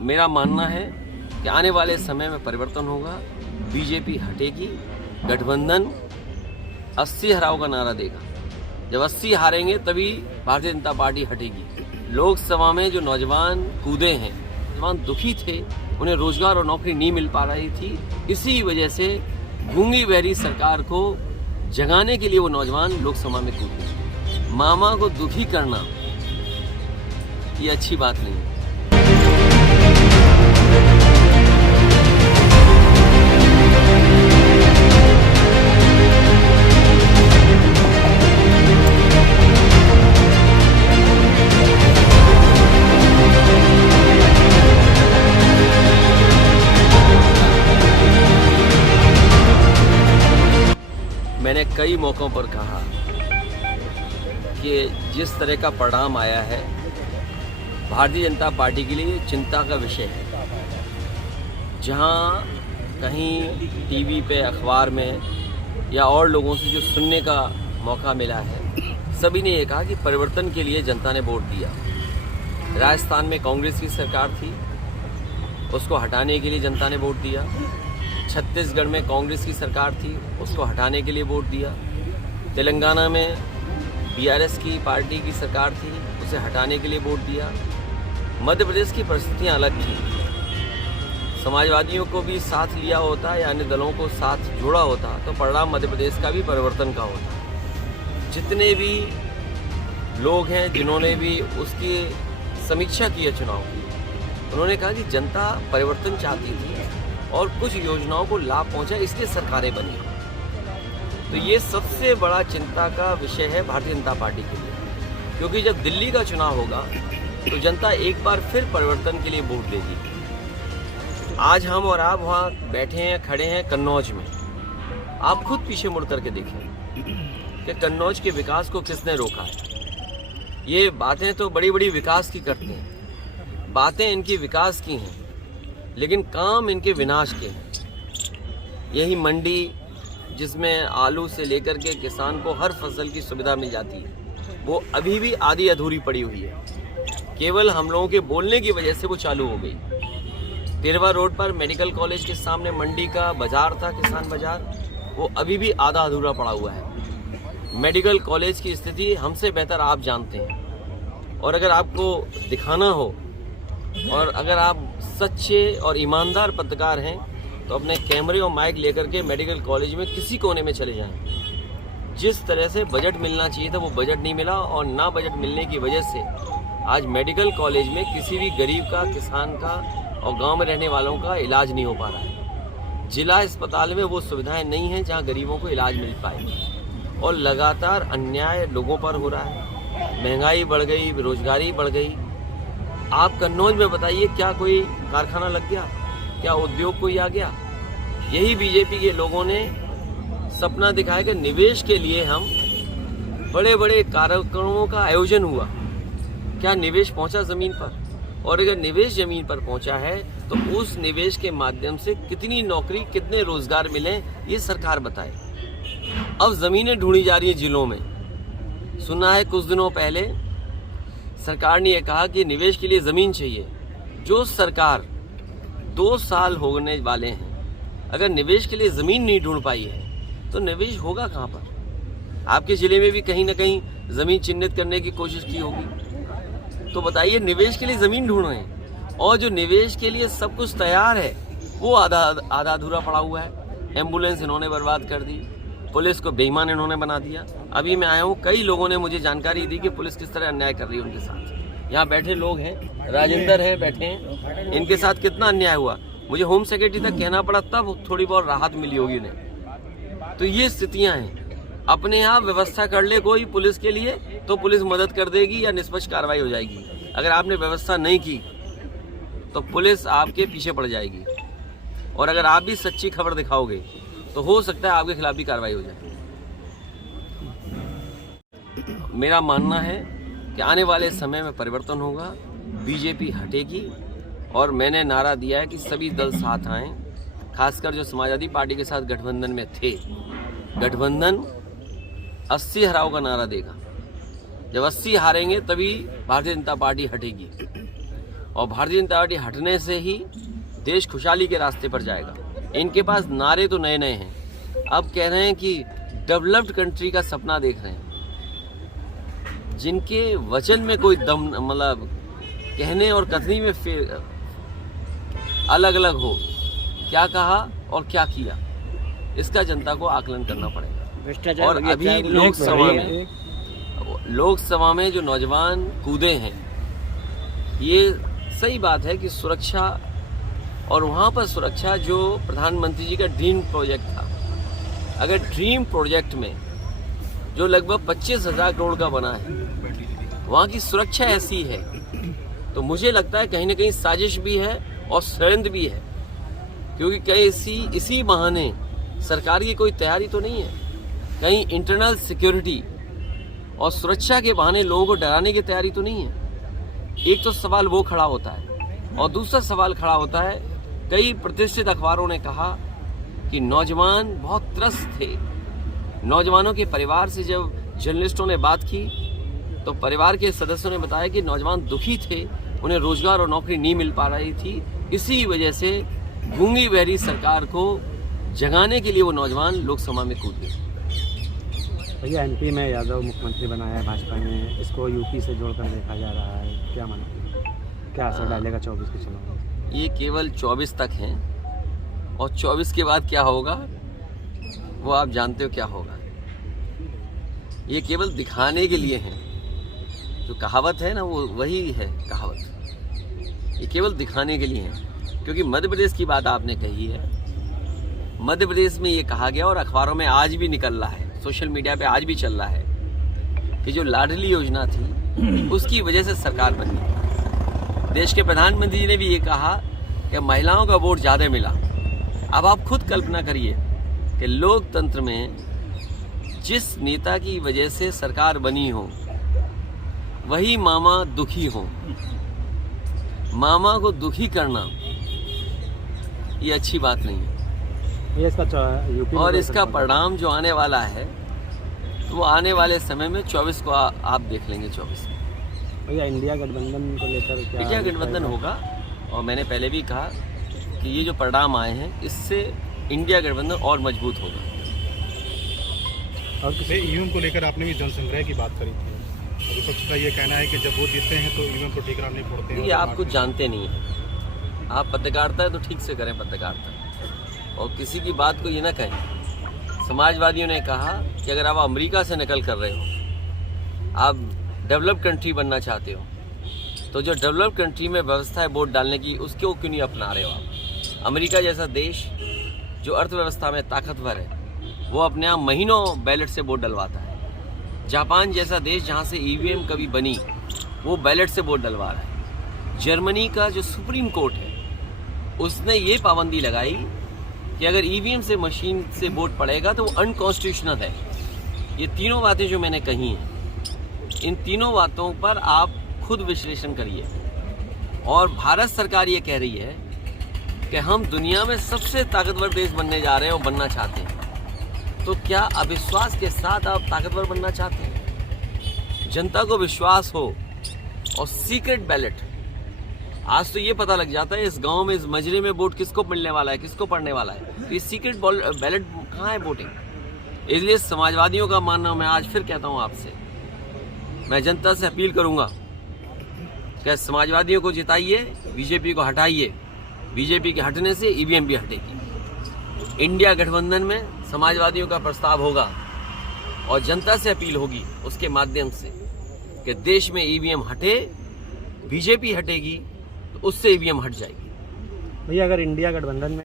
मेरा मानना है कि आने वाले समय में परिवर्तन होगा, बीजेपी हटेगी, गठबंधन 80 हराओ का नारा देगा। जब 80 हारेंगे तभी भारतीय जनता पार्टी हटेगी। लोकसभा में जो नौजवान कूदे हैं, नौजवान दुखी थे, उन्हें रोजगार और नौकरी नहीं मिल पा रही थी, इसी वजह से गूंगी बहरी सरकार को जगाने के लिए वो नौजवान लोकसभा में कूदे। मामा को दुखी करना ये अच्छी बात नहीं है। मैंने कई मौक़ों पर कहा कि जिस तरह का परिणाम आया है भारतीय जनता पार्टी के लिए चिंता का विषय है। जहां कहीं टीवी पे, अखबार में या और लोगों से जो सुनने का मौका मिला है, सभी ने ये कहा कि परिवर्तन के लिए जनता ने वोट दिया। राजस्थान में कांग्रेस की सरकार थी, उसको हटाने के लिए जनता ने वोट दिया। छत्तीसगढ़ में कांग्रेस की सरकार थी, उसको हटाने के लिए वोट दिया। तेलंगाना में बीआरएस की पार्टी की सरकार थी, उसे हटाने के लिए वोट दिया। मध्य प्रदेश की परिस्थितियां अलग थी। समाजवादियों को भी साथ लिया होता या अन्य दलों को साथ जोड़ा होता तो परिणाम मध्य प्रदेश का भी परिवर्तन का होता। जितने भी लोग हैं जिन्होंने भी उसकी समीक्षा की है चुनाव की, उन्होंने कहा कि जनता परिवर्तन चाहती थी और कुछ योजनाओं को लाभ पहुंचा, इसलिए सरकारें बनी। तो ये सबसे बड़ा चिंता का विषय है भारतीय जनता पार्टी के लिए, क्योंकि जब दिल्ली का चुनाव होगा तो जनता एक बार फिर परिवर्तन के लिए वोट देगी। आज हम और आप वहाँ बैठे हैं, खड़े हैं कन्नौज में। आप खुद पीछे मुड़ करके देखें कि कन्नौज के विकास को किसने रोका है। ये बातें तो बड़ी बड़ी विकास की करते हैं, बातें इनकी विकास की हैं, लेकिन काम इनके विनाश के हैं। यही मंडी जिसमें आलू से लेकर के किसान को हर फसल की सुविधा मिल जाती है, वो अभी भी आधी अधूरी पड़ी हुई है। केवल हम लोगों के बोलने की वजह से वो चालू हो गई। तिरवा रोड पर मेडिकल कॉलेज के सामने मंडी का बाजार था, किसान बाजार, वो अभी भी आधा अधूरा पड़ा हुआ है। मेडिकल कॉलेज की स्थिति हमसे बेहतर आप जानते हैं, और अगर आपको दिखाना हो और अगर आप सच्चे और ईमानदार पत्रकार हैं तो अपने कैमरे और माइक लेकर के मेडिकल कॉलेज में किसी कोने में चले जाएं। जिस तरह से बजट मिलना चाहिए था वो बजट नहीं मिला, और ना बजट मिलने की वजह से आज मेडिकल कॉलेज में किसी भी गरीब का, किसान का और गांव में रहने वालों का इलाज नहीं हो पा रहा है। जिला अस्पताल में वो सुविधाएं नहीं हैं जहां गरीबों को इलाज मिल पाए, और लगातार अन्याय लोगों पर हो रहा है। महंगाई बढ़ गई, बेरोजगारी बढ़ गई। आप कन्नौज में बताइए, क्या कोई कारखाना लग गया? क्या उद्योग कोई आ गया? यही बीजेपी के लोगों ने सपना दिखाया कि निवेश के लिए हम बड़े बड़े कार्यक्रमों का आयोजन हुआ। क्या निवेश पहुंचा जमीन पर? और अगर निवेश जमीन पर पहुंचा है तो उस निवेश के माध्यम से कितनी नौकरी, कितने रोजगार मिले, ये सरकार बताए। अब जमीनें ढूंढी जा रही है जिलों में। सुना है कुछ दिनों पहले सरकार ने यह कहा कि निवेश के लिए जमीन चाहिए। जो सरकार 2 साल होने वाले हैं, अगर निवेश के लिए जमीन नहीं ढूंढ पाई है तो निवेश होगा कहां पर? आपके जिले में भी कहीं ना कहीं जमीन चिन्हित करने की कोशिश की होगी। तो बताइए, निवेश के लिए जमीन ढूंढ रहे हैं, और जो निवेश के लिए सब कुछ तैयार है वो आधा अधूरा पड़ा हुआ है। एम्बुलेंस इन्होंने बर्बाद कर दी, पुलिस को बेईमान इन्होंने बना दिया। अभी मैं आया हूँ, कई लोगों ने मुझे जानकारी दी कि पुलिस किस तरह अन्याय कर रही है उनके साथ। यहाँ बैठे लोग हैं, राजेंद्र हैं, बैठे हैं, इनके साथ कितना अन्याय हुआ। मुझे होम सेक्रेटरी तक कहना पड़ा, तब थोड़ी बहुत राहत मिली होगी उन्हें। तो ये स्थितियाँ हैं। अपने यहाँ व्यवस्था कर ले कोई पुलिस के लिए तो पुलिस मदद कर देगी या निष्पक्ष कार्रवाई हो जाएगी। अगर आपने व्यवस्था नहीं की तो पुलिस आपके पीछे पड़ जाएगी, और अगर आप भी सच्ची खबर दिखाओगे तो हो सकता है आपके खिलाफ भी कार्रवाई हो जाए। मेरा मानना है कि आने वाले समय में परिवर्तन होगा, बीजेपी हटेगी, और मैंने नारा दिया है कि सभी दल साथ आएं, खासकर जो समाजवादी पार्टी के साथ गठबंधन में थे। गठबंधन 80 हराओ का नारा देगा। जब 80 हारेंगे तभी भारतीय जनता पार्टी हटेगी। और भारतीय जनता पार्टी हटने से ही देश खुशहाली के रास्ते पर जाएगा। इनके पास नारे तो नए नए हैं, अब कह रहे हैं कि डेवलप्ड कंट्री का सपना देख रहे हैं। जिनके वचन में कोई दम, मतलब कहने और कथनी में फिर अलग अलग हो, क्या कहा और क्या किया, इसका जनता को आकलन करना पड़ेगा। और अभी लोकसभा में जो नौजवान कूदे हैं, ये सही बात है कि सुरक्षा, और वहाँ पर सुरक्षा जो प्रधानमंत्री जी का ड्रीम प्रोजेक्ट था, अगर ड्रीम प्रोजेक्ट में जो लगभग 25,000 करोड़ का बना है, वहाँ की सुरक्षा ऐसी है, तो मुझे लगता है कहीं ना कहीं साजिश भी है और षड्यंत्र भी है, क्योंकि कहीं इसी बहाने सरकार की कोई तैयारी तो नहीं है, कहीं इंटरनल सिक्योरिटी और सुरक्षा के बहाने लोगों को डराने की तैयारी तो नहीं है। एक तो सवाल वो खड़ा होता है, और दूसरा सवाल खड़ा होता है, कई प्रतिष्ठित अखबारों ने कहा कि नौजवान बहुत त्रस्त थे। नौजवानों के परिवार से जब जर्नलिस्टों ने बात की तो परिवार के सदस्यों ने बताया कि नौजवान दुखी थे, उन्हें रोजगार और नौकरी नहीं मिल पा रही थी, इसी वजह से गूंगी बहरी सरकार को जगाने के लिए वो नौजवान लोकसभा में कूद गए। भैया एमपी में यादव मुख्यमंत्री बनाया है भाजपा ने, इसको यूपी से जोड़कर देखा जा रहा है, क्या मानते हैं, क्या असर डालेगा 24 के चुनाव में? ये केवल 24 तक हैं, और 24 के बाद क्या होगा वो आप जानते हो क्या होगा। ये केवल दिखाने के लिए हैं, जो कहावत है ना, वो वही है कहावत, ये केवल दिखाने के लिए है। क्योंकि मध्य प्रदेश की बात आपने कही है, मध्य प्रदेश में ये कहा गया और अखबारों में आज भी निकल रहा है, सोशल मीडिया पे आज भी चल रहा है कि जो लाडली योजना थी उसकी वजह से सरकार बनी। देश के प्रधानमंत्री जी ने भी ये कहा कि महिलाओं का वोट ज़्यादा मिला। अब आप खुद कल्पना करिए कि लोकतंत्र में जिस नेता की वजह से सरकार बनी हो, वही मामा दुखी हो, मामा को दुखी करना ये अच्छी बात नहीं है। और इसका परिणाम जो आने वाला है, तो वो आने वाले समय में 24 को आप देख लेंगे। 24 में भैया इंडिया गठबंधन को लेकर क्या? इंडिया गठबंधन होगा, और मैंने पहले भी कहा कि ये जो परिणाम आए हैं, इससे इंडिया गठबंधन और मजबूत होगा। और ईवीएम को लेकर आपने भी जनसंग्रह की बात करी थी, विपक्ष का ये कहना है कि जब वो जीतते हैं तो ईवीएम को ठीक नहीं फोड़ते हैं। ये आप कुछ जानते नहीं हैं, आप पत्रकारिता है तो ठीक से करें पत्रकारिता, और किसी की बात को ये ना कहें। समाजवादियों ने कहा कि अगर आप अमेरिका से नकल कर रहे हो, आप डेवलप्ड कंट्री बनना चाहते हो, तो जो डेवलप्ड कंट्री में व्यवस्था है वोट डालने की, उसको क्यों नहीं अपना रहे हो आप? अमेरिका जैसा देश जो अर्थव्यवस्था में ताकतवर है, वो अपने आप महीनों बैलेट से वोट डलवाता है। जापान जैसा देश जहाँ से ईवीएम कभी बनी, वो बैलेट से वोट डलवा रहा है। जर्मनी का जो सुप्रीम कोर्ट है, उसने ये पाबंदी लगाई कि अगर ईवीएम से मशीन से वोट पड़ेगा तो वो अनकॉन्स्टिट्यूशनल है। ये तीनों बातें जो मैंने कही हैं, इन तीनों बातों पर आप खुद विश्लेषण करिए। और भारत सरकार ये कह रही है कि हम दुनिया में सबसे ताकतवर देश बनने जा रहे हैं और बनना चाहते हैं। तो क्या अविश्वास के साथ आप ताकतवर बनना चाहते हैं? जनता को विश्वास हो और सीक्रेट बैलेट, आज तो ये पता लग जाता है इस गांव में, इस मजरे में वोट किसको मिलने वाला है, किसको पड़ने वाला है। तो ये सीक्रेट बैलेट कहाँ है वोटिंग? इसलिए समाजवादियों का मानना, मैं आज फिर कहता हूँ आपसे, मैं जनता से अपील करूंगा कि समाजवादियों को जिताइए, बीजेपी को हटाइए। बीजेपी के हटने से ईवीएम भी हटेगी। इंडिया गठबंधन में समाजवादियों का प्रस्ताव होगा, और जनता से अपील होगी उसके माध्यम से कि देश में ईवीएम हटे, बीजेपी हटेगी तो उससे ईवीएम हट जाएगी। भैया अगर इंडिया गठबंधन में